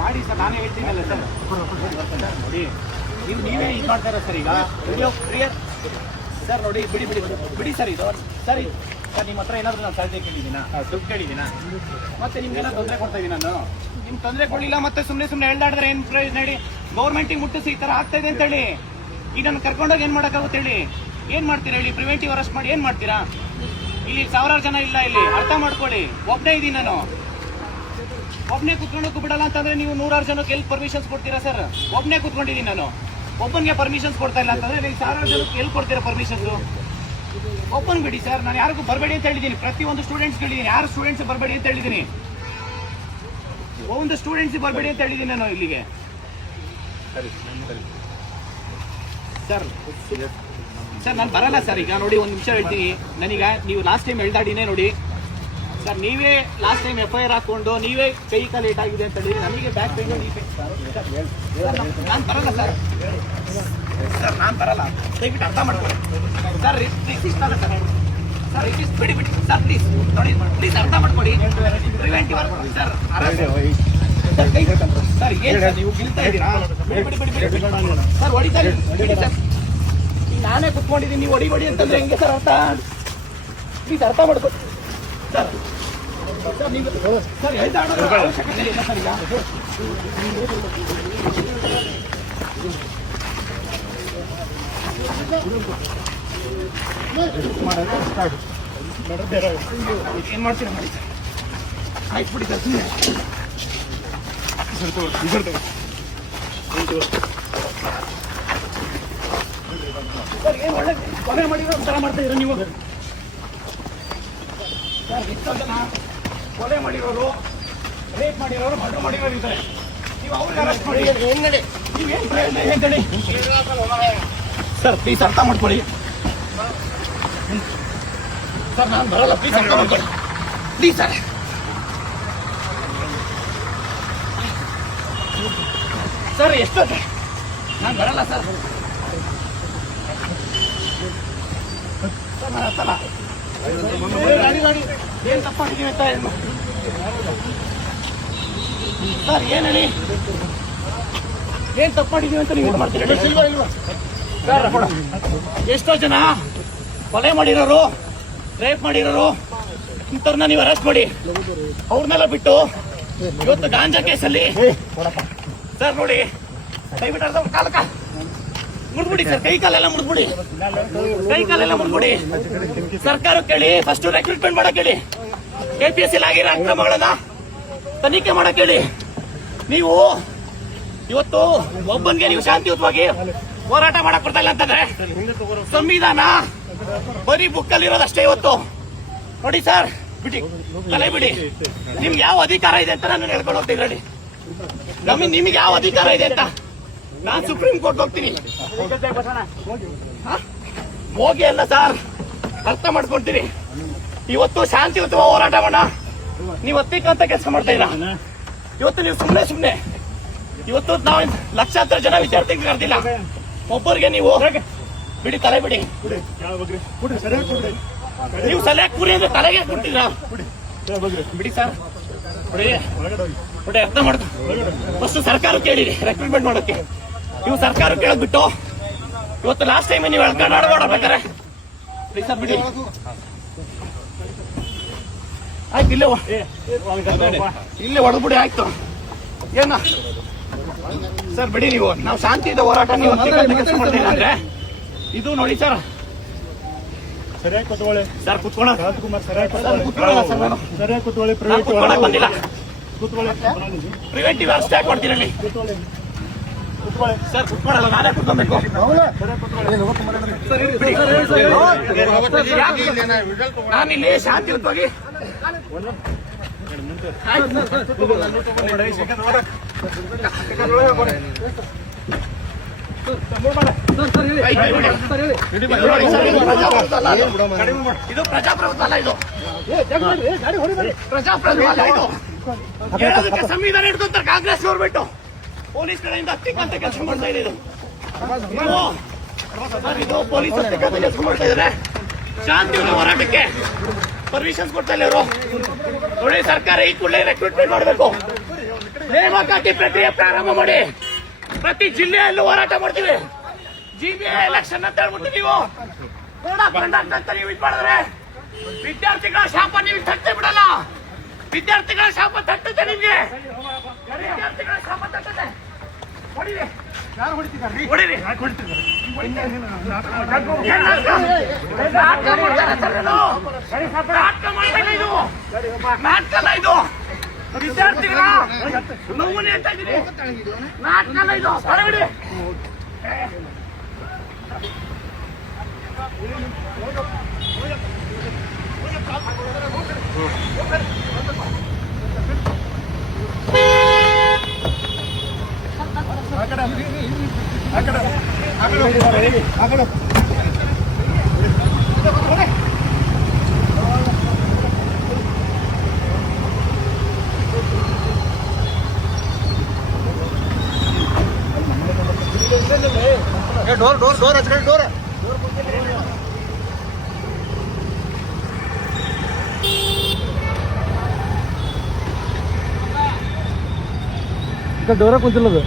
ಮಾಡಿ ಸರ್, ನಾನೇ ಹೇಳ್ತೀನಲ್ಲ ಸರ್. ನೋಡಿ ನೀವೇ ಇದು ಮಾಡ್ತಾರ ಸರ್. ಈಗ ವಿಡಿಯೋ ಕ್ಲಿಯರ್ ಸರ್. ನೋಡಿ ಬಿಡಿ ಬಿಡಿ ಬಿಡಿ ಸರ್. ಇದು ಸರ್ ಸರ್ ನಿಮ್ಮ ಹತ್ರ ಏನಾದರೂ ನಾನು ಸಾಧ್ಯ ಕೇಳಿದ್ದೀನ, ದುಡ್ಡು ಕೇಳಿದ್ದೀನ, ಮತ್ತೆ ನಿಮ್ಗೇನಾದ್ರು ತೊಂದರೆ ಕೊಡ್ತಾ ಇದ್ದೀನಿ ನಾನು? ನಿಮ್ಗೆ ತೊಂದರೆ ಕೊಡಲಿಲ್ಲ ಮತ್ತೆ ಸುಮ್ಮನೆ ಹೇಳ್ದಾಡಿದ್ರೆ ಏನು ಪ್ರಯೋಜನ ಹೇಳಿ? ಗೌರ್ಮೆಂಟಿಗೆ ಮುಟ್ಟಿಸಿ ಈ ಥರ ಆಗ್ತಾ ಇದೆ ಅಂತ ಹೇಳಿ ಈಗ ನಾನು ಕರ್ಕೊಂಡೋಗಿ ಏನು ಮಾಡೋಕ್ಕಾಗುತ್ತೆ ಹೇಳಿ? ಏನು ಮಾಡ್ತೀರಾ ಹೇಳಿ? ಪ್ರಿವೆಂಟಿವ್ ಅರೆಸ್ಟ್ ಮಾಡಿ ಏನು ಮಾಡ್ತೀರಾ? ಇಲ್ಲಿ ಸಾವಿರಾರು ಜನ ಇಲ್ಲ, ಇಲ್ಲಿ ಅರ್ಥ ಮಾಡ್ಕೊಳ್ಳಿ. ಒಬ್ಬನೇ ಇದ್ದೀನಿ ನಾನು, ಒಬ್ಬನೇ ಕುತ್ಕೊಳ್ಳೋಕ್ಕೂ ಬಿಡಲ್ಲ ಅಂತಂದ್ರೆ ನೀವು ನೂರಾರು ಜನಕ್ಕೆ ಎಲ್ಲಿ ಪರ್ಮಿಷನ್ಸ್ ಕೊಡ್ತೀರಾ ಸರ್? ಒಬ್ಬನೇ ಕುತ್ಕೊಂಡಿದ್ದೀನಿ ನಾನು, ಒಬ್ಬನಿಗೆ ಪರ್ಮಿಷನ್ಸ್ ಕೊಡ್ತಾ ಇಲ್ಲ ಅಂತಂದ್ರೆ ನೀವು ಸಾವಿರಾರು ಜನಕ್ಕೆ ಎಲ್ಲಿ ಕೊಡ್ತೀರಾ ಪರ್ಮಿಷನ್ಸ್? ಒಬ್ಬನ್ ಬಿಡಿ ಸರ್. ನಾನು ಯಾರಿಗೂ ಬರಬೇಡಿ ಅಂತ ಹೇಳಿದ್ದೀನಿ, ಪ್ರತಿಯೊಂದು ಸ್ಟೂಡೆಂಟ್ಸ್ ಹೇಳಿದ್ದೀನಿ. ಯಾರು ಸ್ಟೂಡೆಂಟ್ಸ್ ಬರಬೇಡಿ ಅಂತ ಹೇಳಿದ್ದೀನಿ, ಒಂದು ಸ್ಟೂಡೆಂಟ್ಸ್ ಬರಬೇಡಿ ಅಂತ ಹೇಳಿದ್ದೀನಿ ನಾನು ಇಲ್ಲಿಗೆ ಸರ್. ಸರ್ ನಾನು ಬರಲ್ಲ ಸರ್. ಈಗ ನೋಡಿ ಒಂದು ನಿಮಿಷ ಹೇಳ್ತೀನಿ. ನನಗ ನೀವು ಲಾಸ್ಟ್ ಟೈಮ್ ಹೇಳ್ದಾಡಿನೇ ನೋಡಿ ಸರ್, ನೀವೇ ಲಾಸ್ಟ್ ಟೈಮ್ FIR ಹಾಕೊಂಡು ನೀವೇ ಕೈ ಕಾಲು ಲೇಟ್ ಆಗಿದೆ ಅಂತ ಹೇಳಿ ನನಗೆ ಬ್ಯಾಕ್ ಪೇನ್. ನಾನು ಬರಲ್ಲ ಸರ್. ಸರ್ ನಾನು ಬರಲ್ಲ, ದಯವಿಟ್ಟು ಅರ್ಥ ಮಾಡ್ಕೊಳ್ಳಿ ಸರ್. ರಿಸಿಸ್ಟ್ ಅಲ್ಲ ಸರ್. ಸರ್ ರಿಸಿಸ್ಟ್ ಬಿಡಿ ಬಿಡಿ ಸರ್, ಪ್ಲೀಸ್ ನೋಡಿ, ಪ್ಲೀಸ್ ಅರ್ಥ ಮಾಡ್ಕೊಳ್ಳಿ. Preventive sir sir. ಏನು ಸರ್ ನೀವು ಗಿಲ್ತಾ ಇದ್ದೀರಾ? ಬಿಡಿ ಬಿಡಿ ಬಿಡಿ ಬಿಡಿ ಸರ್. ಹೊಡಿತಾ ಬಿಡಿ ಸರ್. ನಾನೇ ಕುತ್ಕೊಂಡಿದ್ದೀನಿ, ನೀವು ಹೊಡಿ ಅಂತಂದ್ರೆ ಹೆಂಗೆ ಸರ್ ಅರ್ಥ? ಪ್ಲೀಸ್ ಅರ್ಥ ಮಾಡ್ಕೊಳ್ಳಿ ಸರ್. ಸರ್ ನೀವು ಸರ್ ಹೇಳ್ದಾಡೋದು ಅವಶ್ಯಕತೆ ಇಲ್ಲ ಸರ್. ಈಗ ಏನ್ ಮಾಡ್ತೀರಾ ಮಾಡಿ ಸರ್. ಆಯ್ತು ಬಿಡಿ ಸರ್. ಸರ್ ಏನು ಒಳ್ಳೆ ಕೊಲೆ ಮಾಡಿರೋ ಒಂಥರ ಮಾಡ್ತಾ ಇದ್ದೀರಾ ನೀವು ಸರ್. ಎಷ್ಟೋ ಜನ ಕೊಲೆ ಮಾಡಿರೋರು, ರೇಪ್ ಮಾಡಿರೋರು, ಮರ್ಡರ್ ಮಾಡಿರೋರು ಇದ್ದಾರೆ. ನೀವು ಅವ್ರಿಗೆ ಅರೆಸ್ಟ್ ಮಾಡಿ ನೀವೇನು ಪ್ರಯೋಜನ ಹೇಳಿ ಸರ್? ಪ್ಲೀಸ್ ಅರ್ಥ ಮಾಡ್ಕೊಳ್ಳಿ ಸರ್. ನಾನು ಬರಲ್ಲ, ಪ್ಲೀಸ್ ಅರ್ಥ ಮಾಡ್ಕೊಳ್ಳಿ ಪ್ಲೀಸ್ ಸರ್. ಸರ್ ಎಷ್ಟು ನಾನು ಬರಲ್ಲ ಸರ್. ಸರ್ ನಾನು ಅರ್ಥಲ್ಲ. ಏನ್ ತಪ್ಪಾಗಿದ್ದೀವಿ ಅಂತ ಸರ್? ಏನ್ ಹೇಳಿ, ಏನ್ ತಪ್ಪಾಗಿದ್ದೀವಿ ಅಂತ ನೀವು ಮಾಡ್ತೀರಿ ಸರ್? ಎಷ್ಟೋ ಜನ ಕೊಲೆ ಮಾಡಿರೋರು, ರೇಪ್ ಮಾಡಿರೋರು ಇಂಥವ್ರನ್ನ ನೀವು ಅರೆಸ್ಟ್ ಮಾಡಿ ಅವ್ರನ್ನೆಲ್ಲ ಬಿಟ್ಟು ಇವತ್ತು ಗಾಂಜಾ ಕೇಸಲ್ಲಿ ಸರ್ ನೋಡಿ, ದಯವಿಟ್ಟು ಅರ್ಧ ಕಾಲಕ ಮುಡ್ಬಿಡಿ ಸರ್. ಕೈ ಕಾಲೆಲ್ಲ ಮುಡ್ಬಿಡಿ, ಕೈ ಕಾಲೆಲ್ಲ ಮುಡ್ಬಿಡಿ. ಸರ್ಕಾರ ಕೇಳಿ, ಫಸ್ಟ್ ರೆಕ್ರೂಟ್ಮೆಂಟ್ ಮಾಡಕ್ ಹೇಳಿ. KPSC ಆಗಿರೋ ಅಕ್ರಮಗಳನ್ನ ತನಿಖೆ ಮಾಡಕ್ ಹೇಳಿ. ನೀವು ಇವತ್ತು ಒಬ್ಬನಿಗೆ ನೀವು ಶಾಂತಿಯುತವಾಗಿ ಹೋರಾಟ ಮಾಡಕ್ ಬರ್ತಾ ಇಲ್ಲ ಅಂತಂದ್ರೆ ಸಂವಿಧಾನ ಬರೀ ಬುಕ್ಕಲ್ಲಿ ಇರೋದಷ್ಟೇ ಇವತ್ತು. ನೋಡಿ ಸರ್, ಬಿಡಿ ತಲೆ ಬಿಡಿ. ನಿಮ್ಗೆ ಯಾವ ಅಧಿಕಾರ ಇದೆ ಅಂತ ನಾನು ಹೇಳ್ಕೊಂಡು ಹೋಗ್ತೀನಿ ರೆಡಿ. ನಿಮ್ಗೆ ಯಾವ ಅಧಿಕಾರ ಇದೆ ಅಂತ ನಾನು ಸುಪ್ರೀಂ ಕೋರ್ಟ್ ಹೋಗ್ತೀನಿ. ಹೋಗಿ ಅಲ್ಲ ಸರ್, ಅರ್ಥ ಮಾಡ್ಕೊಂತೀನಿ. ಇವತ್ತು ಶಾಂತಿಯುತ ಹೋರಾಟ ಮಾಡ, ನೀವು ಹತ್ತಿಕ್ಕಂತ ಕೆಲಸ ಮಾಡ್ತಾ ಇಲ್ಲ. ಇವತ್ತು ನೀವು ಸುಮ್ಮನೆ ಇವತ್ತು ನಾವು ಲಕ್ಷಾಂತರ ಜನ ವಿದ್ಯಾರ್ಥಿಗಳು ಕರೆದಿಲ್ಲ. ಒಬ್ಬರಿಗೆ ನೀವು ಬಿಡಿ, ತಲೆ ಬಿಡಿ. ನೀವು ಸಲಹೆ ಕೂರಿ ಅಂದ್ರೆ ತಲೆಗೆ ಕೊಡ್ತೀರಾ? ಬಿಡಿ ಸರ್. ನೋಡಿ ಅರ್ಥ ಮಾಡ್ಕೊ. ಫಸ್ಟ್ ಸರ್ಕಾರ ಕೇಳಿರಿ ರೆಕ್ರೂಟ್ಮೆಂಟ್ ಮಾಡೋಕೆ. ನೀವು ಸರ್ಕಾರ ಕೇಳದ್ಬಿಟ್ಟು ಇವತ್ತು ಲಾಸ್ಟ್ ಟೈಮ್ ನೀವು ಆಡ್ಬೇಕಾರೆ ಬಿಡಿ ಸರ್, ಬಿಡಿ. ಆಯ್ತು, ಇಲ್ಲೇ ಹೊಡೆದ್ಬಿಡಿ. ಆಯ್ತು ಏನ ಸರ್, ಬಿಡಿ. ನೀವು ನಾವು ಶಾಂತಿಯುತ ಹೋರಾಟ ನೀವು ಕೆಲಸ ಮಾಡ್ತೀರಾ ಅಂದ್ರೆ ಇದು ನೋಡಿ ಸರ್. ಸರಿಯಾಗಿ ಕೂತ್ಕೊಳ್ಳಿ ಸರ್. ಕುತ್ಕೊಳ್ಳೋಣ ಬಂದಿಲ್ಲ. ಪ್ರಿವೆಂಟಿವ್ ಅರೆಸ್ಟ್ ಯಾಕೆ ಮಾಡ್ತೀರಲ್ಲಿ ಸರ್? ಕುತ್ಕೊಳ್ಳಲ್ಲ, ನಾನೇ ಕುತ್ಕೊಬೇಕು. ನಾನಿಲ್ಲಿ ಶಾಂತಿಯುತವಾಗಿ ಇದು ಪ್ರಜಾಪ್ರಭುತ್ವ ಅಲ್ಲ, ಇದು ಪ್ರಜಾಪ್ರಭುತ್ವ ಅಲ್ಲ. ಇದು ಹೇಳೋದಕ್ಕೆ ಸಂವಿಧಾನ ಹಿಡ್ಕೊಂತಾರೆ ಕಾಂಗ್ರೆಸ್ ಗೌರ್ಮೆಂಟ್. ಪೊಲೀಸ್ ಕಡೆಯಿಂದ ಹತ್ತಿಕ್ಕಂತ ಕೆಲಸ ಮಾಡ್ತಾ ಇದೆ ಇದು. ಇದು ಪೊಲೀಸ್ ಹತ್ತಿಕ್ಕಂತ ಕೆಲಸ ಮಾಡ್ತಾ ಇದ್ದಾರೆ. ಶಾಂತಿಯುತ ಹೋರಾಟಕ್ಕೆ ಪರ್ಮಿಷನ್ಸ್ ಕೊಡ್ತಾ ಇಲ್ಲ ಇವರು. ನೋಡಿ, ಸರ್ಕಾರ ಈ ಕೂಡಲೇ ರೆಕ್ರೂಟ್ಮೆಂಟ್ ಮಾಡಬೇಕು. ನೇಮಕಾತಿ ಪ್ರಕ್ರಿಯೆ ಪ್ರಾರಂಭ ಮಾಡಿ. ಪ್ರತಿ ಜಿಲ್ಲೆಯಲ್ಲೂ ಹೋರಾಟ ಮಾಡ್ತೀವಿ. ಜಿಬಿಎ ಎಲೆಕ್ಷನ್ ಅಂತ ಹೇಳ್ಬಿಟ್ಟು ನೀವು ಕಂಡಕ್ಟ್ ಅಂತ ನೀವು ಇದು ಮಾಡಿದ್ರೆ ವಿದ್ಯಾರ್ಥಿಗಳ ಶಾಪ ನೀವು ತಟ್ಟೆ ಬಿಡಲ್ಲ. ವಿದ್ಯಾರ್ಥಿಗಳ ಶಾಪ ತಟ್ಟುತ್ತೆ ನಿಮ್ಗೆ. ವಿದ್ಯಾರ್ಥಿಗಳ ಶಾಪ ತಟ್ಟುತ್ತೆ. ಹೊಡಿರಿ. ಯಾರು ಹೊಡಿತಿದ್ದಾರೆ? ಹೊಡಿರಿ. ನಾಟಕ ಮಾಡ್ತಾ ಇದು ನಾಟಕ ಇದು ವಿದ್ಯಾರ್ಥಿಗಳ ನೋವನ್ನೇ ಅಂತ ಇದ್ದೀರಿ. ನಾಟಕ ಇದು ಹೊರಗಡೆ. ಡೋರ್ ಹಚ್ಕೊಂಡು ಡೋರ್ ಡೋರ ಕುಂತಿಲ್ಲದು.